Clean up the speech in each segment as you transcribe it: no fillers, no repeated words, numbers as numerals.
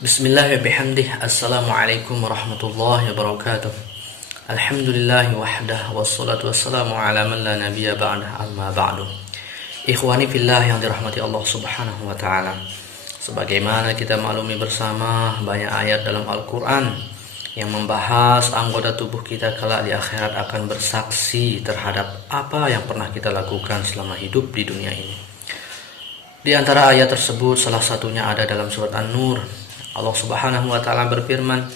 Bismillahirrahmanirrahim. Assalamualaikum warahmatullahi wabarakatuh. Alhamdulillahi wahdah wassalatu wassalamu ala man la nabiyya ba'dah amma ba'du. Ikhwani fillah yang dirahmati Allah Subhanahu wa taala. Sebagaimana kita maklumi bersama, banyak ayat dalam Al-Qur'an yang membahas anggota tubuh kita kelak di akhirat akan bersaksi terhadap apa yang pernah kita lakukan selama hidup di dunia ini. Di antara ayat tersebut salah satunya ada dalam surat An-Nur. Allah Subhanahu wa taala berfirman,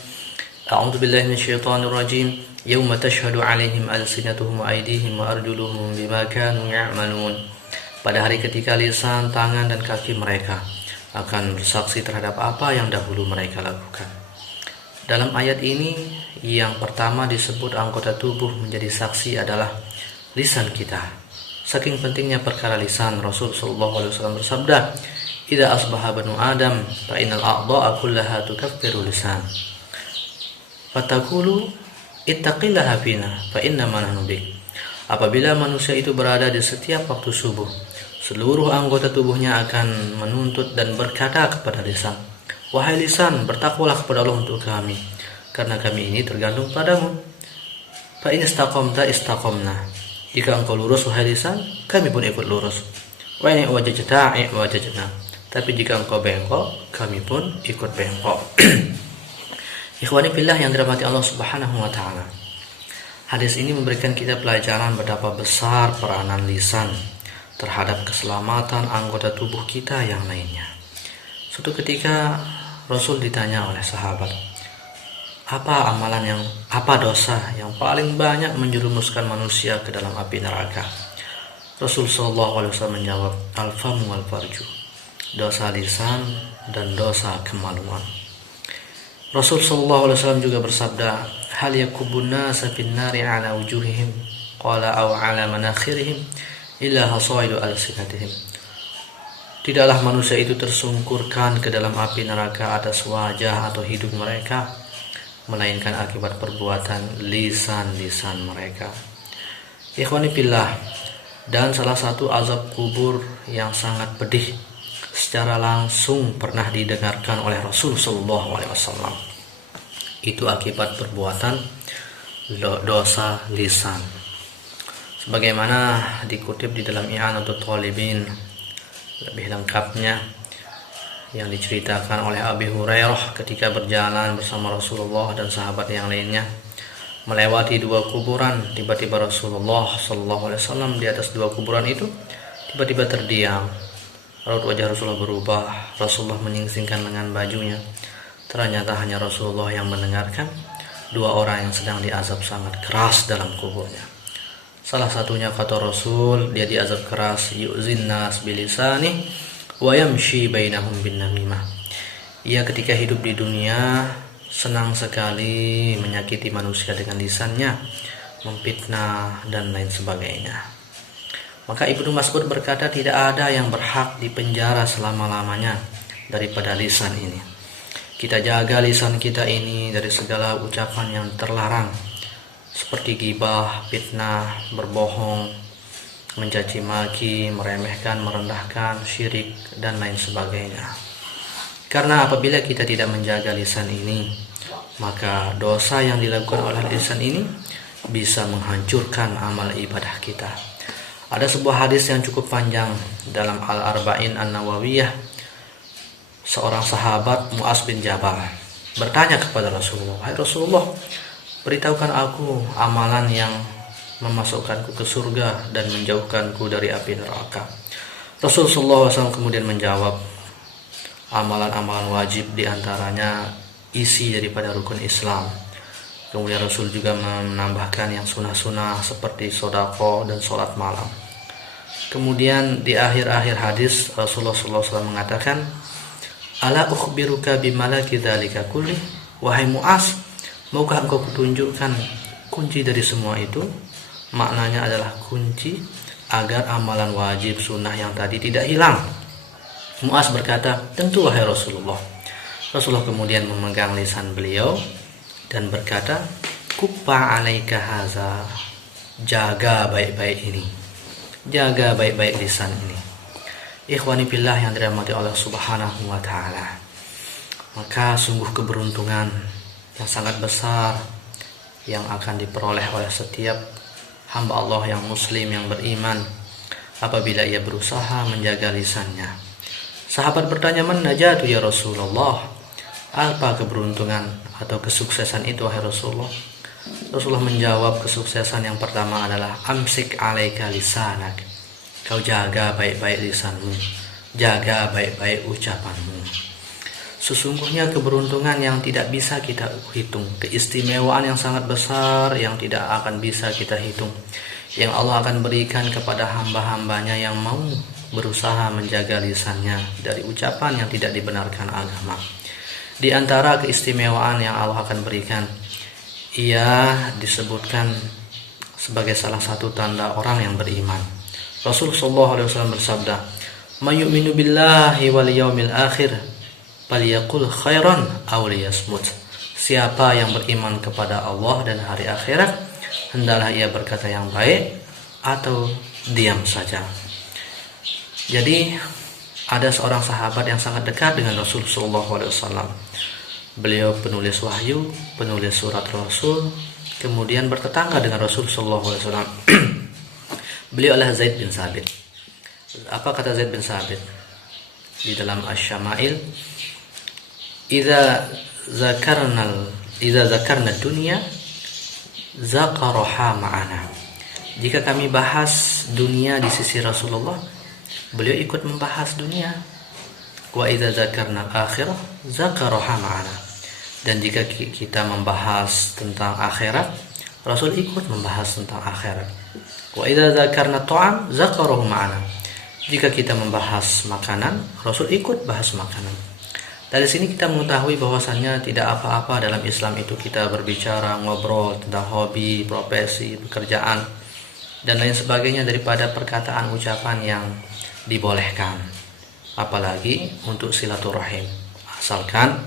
A'udzu billahi minasyaitonir rajim, yauma tashhadu 'alaihim alsinatuhum wa aydihim wa arjuluhum bima kanu ya'malun. Pada hari ketika lisan, tangan dan kaki mereka akan bersaksi terhadap apa yang dahulu mereka lakukan. Dalam ayat ini yang pertama disebut anggota tubuh menjadi saksi adalah lisan kita. Saking pentingnya perkara lisan, Rasul sallallahu alaihi wasallam bersabda, "Idza asbaha banu Adam fa innal a'dha'a kullaha tukaffiru lisan. Fatakulu ittaqillaha fina fa inna ma nahnu bik." Apabila manusia itu berada di setiap waktu subuh, seluruh anggota tubuhnya akan menuntut dan berkata kepada lisan, "Wahai lisan, bertakwalah kepada Allah untuk kami, karena kami ini tergantung padamu. Fa in istaqamta istaqamna." Jika engkau lurus wahai lisan, kami pun ikut lurus. Wa in wajajta wajajna. Tapi jika engkau bengkok, kami pun ikut bengkok. Ikhwani fillah yang dirahmati Allah Subhanahu wa taala. Hadis ini memberikan kita pelajaran betapa besar peranan lisan terhadap keselamatan anggota tubuh kita yang lainnya. Suatu ketika Rasul ditanya oleh sahabat, apa dosa yang paling banyak menjerumuskan manusia ke dalam api neraka? Rasul sallallahu alaihi wasallam menjawab, al-famu wal farju. Dosa lisan dan dosa kemaluan. Rasul sallallahu alaihi wasallam juga bersabda, hal yakubun nasa fin nari ala wujuhihim qala aw ala manakhirihim illa hasaidu alsinatihim. Tidaklah manusia itu tersungkurkan ke dalam api neraka atas wajah atau hidung mereka, melainkan akibat perbuatan lisan-lisan mereka. Ikhwani fillah, dan salah satu azab kubur yang sangat pedih secara langsung pernah didengarkan oleh Rasul sallallahu alaihi wasallam. Itu akibat perbuatan dosa lisan. Sebagaimana dikutip di dalam I'anatul Talibin lebih lengkapnya yang diceritakan oleh Abi Hurairah ketika berjalan bersama Rasulullah dan sahabat yang lainnya melewati dua kuburan. Tiba-tiba Rasulullah sallallahu alaihi wasallam di atas dua kuburan itu tiba-tiba terdiam. Raut wajah Rasulullah berubah. Rasulullah menyingsingkan lengan bajunya. Ternyata hanya Rasulullah yang mendengarkan dua orang yang sedang diazab sangat keras dalam kuburnya. Salah satunya kata Rasul, dia diazab keras, yu'zin nas bilisani wa yamshi bainahum bin namimah. Ia ketika hidup di dunia senang sekali menyakiti manusia dengan lisannya, memfitnah dan lain sebagainya. Maka Ibnu Mas'ud berkata, tidak ada yang berhak dipenjara selama-lamanya daripada lisan ini. Kita jaga lisan kita ini dari segala ucapan yang terlarang, seperti ghibah, fitnah, berbohong, mencaci maki, meremehkan, merendahkan, syirik, dan lain sebagainya. Karena apabila kita tidak menjaga lisan ini, maka dosa yang dilakukan oleh lisan ini bisa menghancurkan amal ibadah kita. Ada sebuah hadis yang cukup panjang dalam Al-Arba'in An-Nawawiyah. Seorang sahabat, Mu'az bin Jabal, bertanya kepada Rasulullah, "Hai Rasulullah, beritahukan aku amalan yang memasukkanku ke surga dan menjauhkanku dari api neraka." Rasulullah SAW kemudian menjawab, amalan-amalan wajib diantaranya isi daripada rukun Islam. Kemudian Rasul juga menambahkan yang sunnah-sunnah seperti sedekah dan sholat malam. Kemudian di akhir-akhir hadis Rasulullah SAW mengatakan, "Ala ukhbiruka bimalaki dzalika kulli?" Wahai Mu'az, maukah engkau kutunjukkan kunci dari semua itu? Maknanya adalah kunci agar amalan wajib sunnah yang tadi tidak hilang. Mu'az berkata, "Tentu wahai Rasulullah." Rasulullah kemudian memegang lisan beliau dan berkata, "Kuffa alaika haza." Jaga baik-baik ini. Jaga baik-baik lisan ini. Ikhwani fillah yang dirahmati Allah Subhanahu wa taala. maka sungguh keberuntungan yang sangat besar yang akan diperoleh oleh setiap hamba Allah yang muslim, yang beriman, apabila ia berusaha menjaga lisannya. Sahabat bertanya, "Man najatu ya Rasulullah?" Apa keberuntungan atau kesuksesan itu wahai Rasulullah? Rasulullah menjawab, kesuksesan yang pertama adalah amsik alaika lisanak. Kau jaga baik-baik lisanmu, jaga baik-baik ucapanmu. Sesungguhnya keberuntungan yang tidak bisa kita hitung, keistimewaan yang sangat besar yang tidak akan bisa kita hitung, yang Allah akan berikan kepada hamba-hambanya yang mau berusaha menjaga lisannya dari ucapan yang tidak dibenarkan agama. Di antara keistimewaan yang Allah akan berikan, ia disebutkan sebagai salah satu tanda orang yang beriman. Rasulullah SAW bersabda, "May yu'minu billahi wal yaumil akhir falyaqul khairan aw liyasmut." Siapa yang beriman kepada Allah dan hari akhirat, hendaklah ia berkata yang baik atau diam saja. Jadi ada seorang sahabat yang sangat dekat dengan Rasulullah SAW. Beliau penulis wahyu, penulis surat Rasul, kemudian bertetangga dengan Rasulullah SAW. Beliau adalah Zaid bin Sabit. Apa kata Zaid bin Sabit di dalam Asy-Syama'il? Idza zakarna dunya zaqaraha ma'ana. Jika kami bahas dunia di sisi Rasulullah, beliau ikut membahas dunia. Wa idza zakarna akhirah zakaraha ma'ana. Dan jika kita membahas tentang akhirat, Rasul ikut membahas tentang akhirat. Wa idza zakarna ta'am zakarahu ma'ana. Jika kita membahas makanan, Rasul ikut bahas makanan. Dari sini kita mengetahui bahwasannya tidak apa-apa dalam Islam itu kita berbicara, ngobrol tentang hobi, profesi, pekerjaan, dan lain sebagainya daripada perkataan ucapan yang dibolehkan. Apalagi untuk silaturahim. Asalkan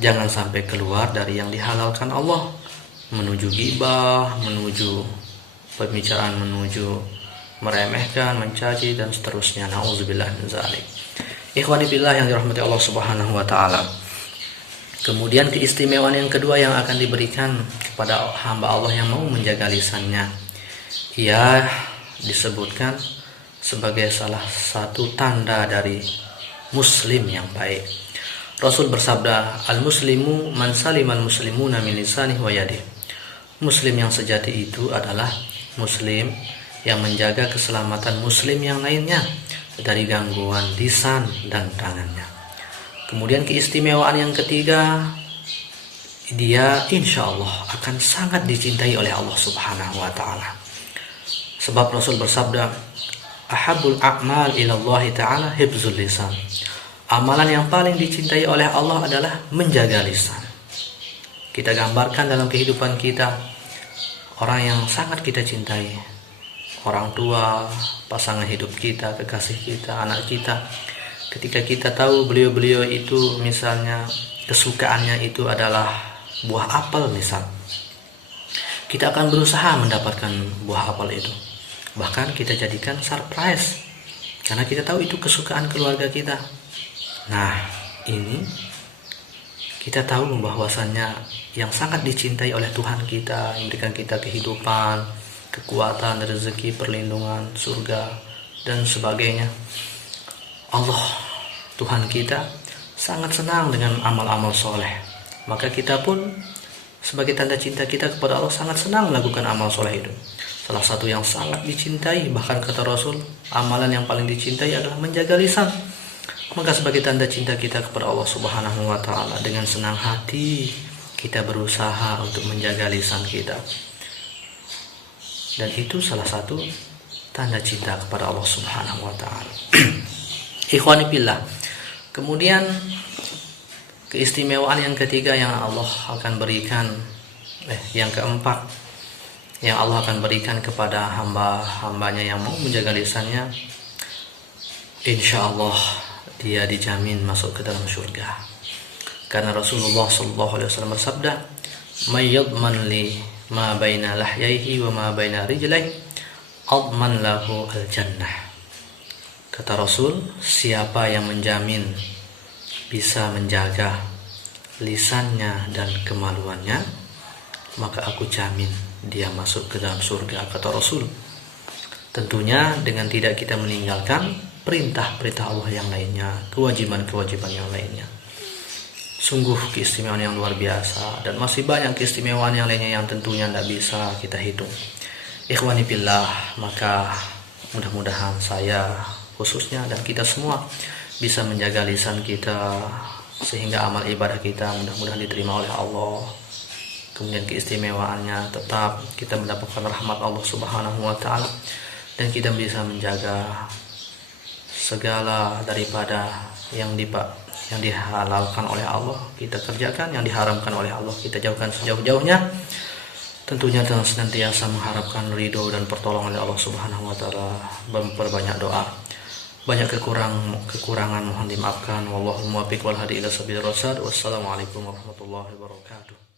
jangan sampai keluar dari yang dihalalkan Allah, menuju ghibah, menuju pembicaraan, menuju meremehkan, mencaci, dan seterusnya. Nauzubillah min dzalik. Ikhwani billah yang dirahmati Allah Subhanahu wa taala. Kemudian keistimewaan yang kedua yang akan diberikan kepada hamba Allah yang mau menjaga lisannya, ia disebutkan sebagai salah satu tanda dari muslim yang baik. Rasul bersabda, "Al-muslimu man salimal muslimuna min lisanihi wa yadihi." Muslim yang sejati itu adalah muslim yang menjaga keselamatan muslim yang lainnya dari gangguan lisan dan tangannya. Kemudian keistimewaan yang ketiga, dia insya Allah akan sangat dicintai oleh Allah Subhanahu wa ta'ala. Sebab Rasul bersabda, "Ahabul a'mal ilallahi ta'ala hifzul lisan." Amalan yang paling dicintai oleh Allah adalah menjaga lisan. Kita gambarkan dalam kehidupan kita, orang yang sangat kita cintai, orang tua, pasangan hidup kita, kekasih kita, anak kita. Ketika kita tahu beliau-beliau itu misalnya kesukaannya itu adalah buah apel misal, kita akan berusaha mendapatkan buah apel itu. Bahkan kita jadikan surprise karena kita tahu itu kesukaan keluarga kita. Nah, ini kita tahu bahwasannya yang sangat dicintai oleh Tuhan kita, yang memberikan kita kehidupan, kekuatan, rezeki, perlindungan, surga, dan sebagainya. Allah, Tuhan kita, sangat senang dengan amal-amal soleh. Maka kita pun sebagai tanda cinta kita kepada Allah sangat senang melakukan amal soleh itu. Salah satu yang sangat dicintai, bahkan kata Rasul, amalan yang paling dicintai adalah menjaga lisan. Maka sebagai tanda cinta kita kepada Allah Subhanahu wa ta'ala, dengan senang hati kita berusaha untuk menjaga lisan kita. Dan itu salah satu tanda cinta kepada Allah Subhanahu wa ta'ala. Ikhwani billah. Kemudian keistimewaan yang ketiga yang Allah akan berikan, yang keempat yang Allah akan berikan kepada hamba-hambanya yang mau menjaga lisannya, insya Allah dia dijamin masuk ke dalam surga. Karena Rasulullah SAW bersabda, "May yadman li ma baina lahyaihi wa ma baina rijlaihi adman lahu al-jannah." Kata Rasul, siapa yang menjamin bisa menjaga lisannya dan kemaluannya, maka aku jamin dia masuk ke dalam surga, kata Rasul. Tentunya dengan tidak kita meninggalkan perintah-perintah Allah yang lainnya, kewajiban-kewajiban yang lainnya. Sungguh keistimewaan yang luar biasa, dan masih banyak keistimewaan yang lainnya yang tentunya tidak bisa kita hitung. Ikhwani billah, maka mudah-mudahan saya khususnya dan kita semua bisa menjaga lisan kita sehingga amal ibadah kita mudah-mudahan diterima oleh Allah. Kemudian keistimewaannya tetap kita mendapatkan rahmat Allah Subhanahu wa taala, dan kita bisa menjaga segala daripada yang dihalalkan oleh Allah kita kerjakan, yang diharamkan oleh Allah kita jauhkan sejauh-jauhnya. Tentunya dengan senantiasa mengharapkan ridho dan pertolongan dari Allah Subhanahu wa taala, memperbanyak doa. Banyak kekurangan mohon dimaafkan. Wallahul muwaffiq wal hadi ila sabilir rasyad. Wassalamualaikum warahmatullahi wabarakatuh.